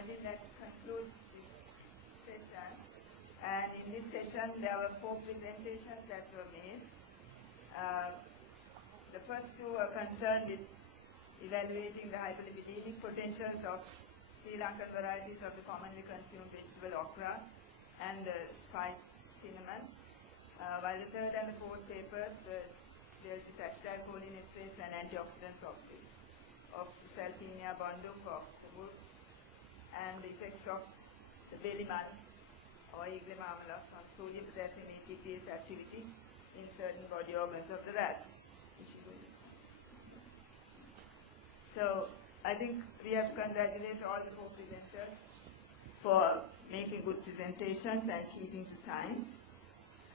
I think that concludes this session. And in this session, there were 4 presentations that were made. The first 2 were concerned with evaluating the hyperlipidemic potentials of Sri Lankan varieties of the commonly consumed vegetable okra and the spice cinnamon, while the 3rd and the 4th papers were dealt with acetylcholinesterase and antioxidant properties of Cisalpina bonduc of the wood and the effects of the Belimal or Egrema amylos on sodium potassium ATPase activity in certain body organs of the rats. So I think we have to congratulate all the 4 presenters for making good presentations and keeping to time.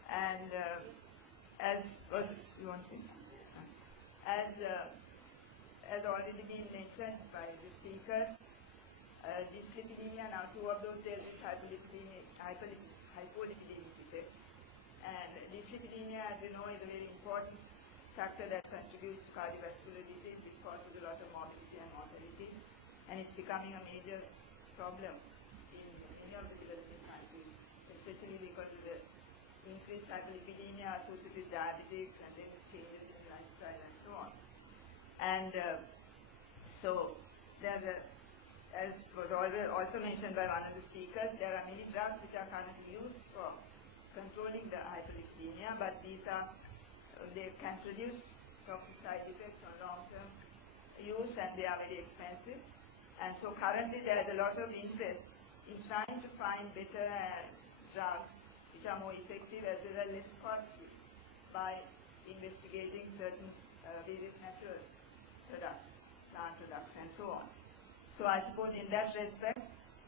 And as already been mentioned by the speakers, dyslipidemia, now 2 of those dealt with hypolipidemic effects. And dyslipidemia, as you know, is a very important factor that contributes to cardiovascular disease, which causes a lot of morbidity and mortality. And it's becoming a major problem in many of the developing countries, especially because of the increased hyperlipidemia associated with diabetics and then changes in lifestyle and so on. And so there's as was also mentioned by one of the speakers, there are many drugs which are currently used for controlling the hyperlipidemia, but these are, they can produce toxic side effects on long-term use and they are very expensive. And so currently there is a lot of interest in trying to find better drugs which are more effective as well as less costly by investigating certain various natural products, plant products and so on. So I suppose in that respect,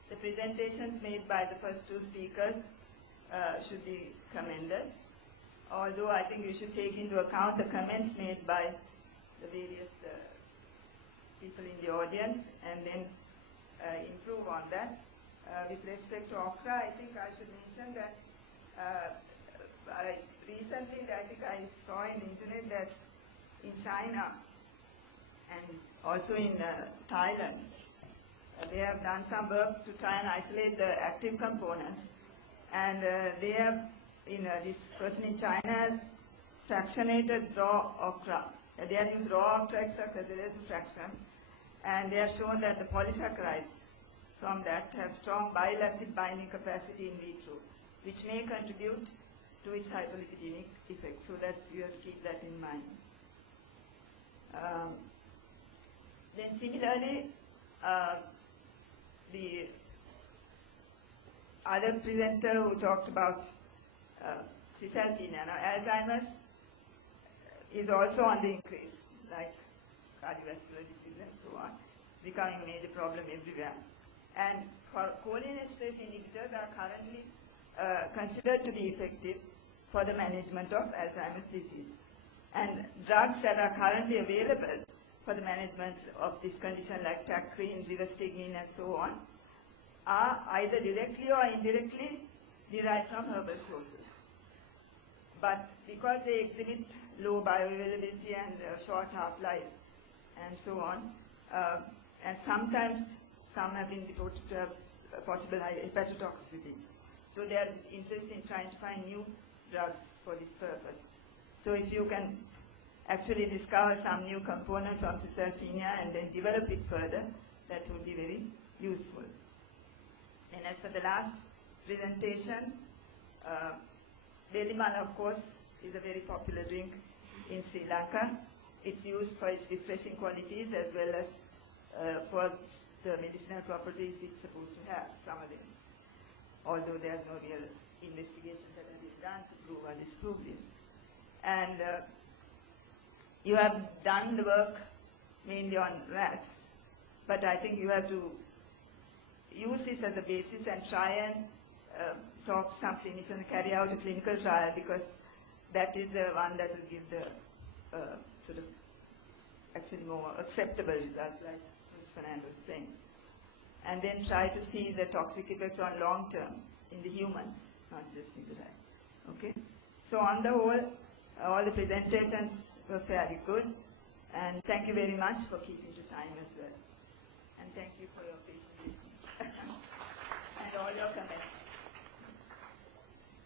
the presentations made by the first 2 speakers should be commended. Although I think you should take into account the comments made by the various people in the audience and then improve on that. With respect to okra, I think I should mention that recently I think I saw on the internet that in China and also in Thailand, they have done some work to try and isolate the active components. And they have, this person in China has fractionated raw okra. They have used raw okra extract as well as the fractions. And they have shown that the polysaccharides from that have strong bile acid binding capacity in vitro, which may contribute to its hyperlipidemic effect. So that you have to keep that in mind. Then similarly, the other presenter who talked about Cisalpina. Now, Alzheimer's is also on the increase, like cardiovascular disease and so on. It's becoming a major problem everywhere. And cholinesterase inhibitors are currently considered to be effective for the management of Alzheimer's disease. And drugs that are currently available for the management of this condition like tacrine, rivastigmine and so on are either directly or indirectly derived from herbal sources. But because they exhibit low bioavailability and short half-life and so on, and sometimes some have been reported to have possible hepatotoxicity. So there is interest in trying to find new drugs for this purpose. So if you can actually discover some new component from Cisalpina and then develop it further, that would be very useful. And as for the last presentation, Belimal, of course, is a very popular drink in Sri Lanka. It's used for its refreshing qualities as well as for the medicinal properties it's supposed to have, some of them. Although there's no real investigation that has been done to prove or disprove this. And you have done the work mainly on rats, but I think you have to use this as a basis and try and talk to some clinicians, carry out a clinical trial, because that is the one that will give the sort of actually more acceptable results, like Ms. Fernando was saying. And then try to see the toxic effects on long term in the humans, not just in the rat. Okay? So on the whole, all the presentations were fairly good, and thank you very much for keeping to time as well. And thank you for your patient listening. your comments.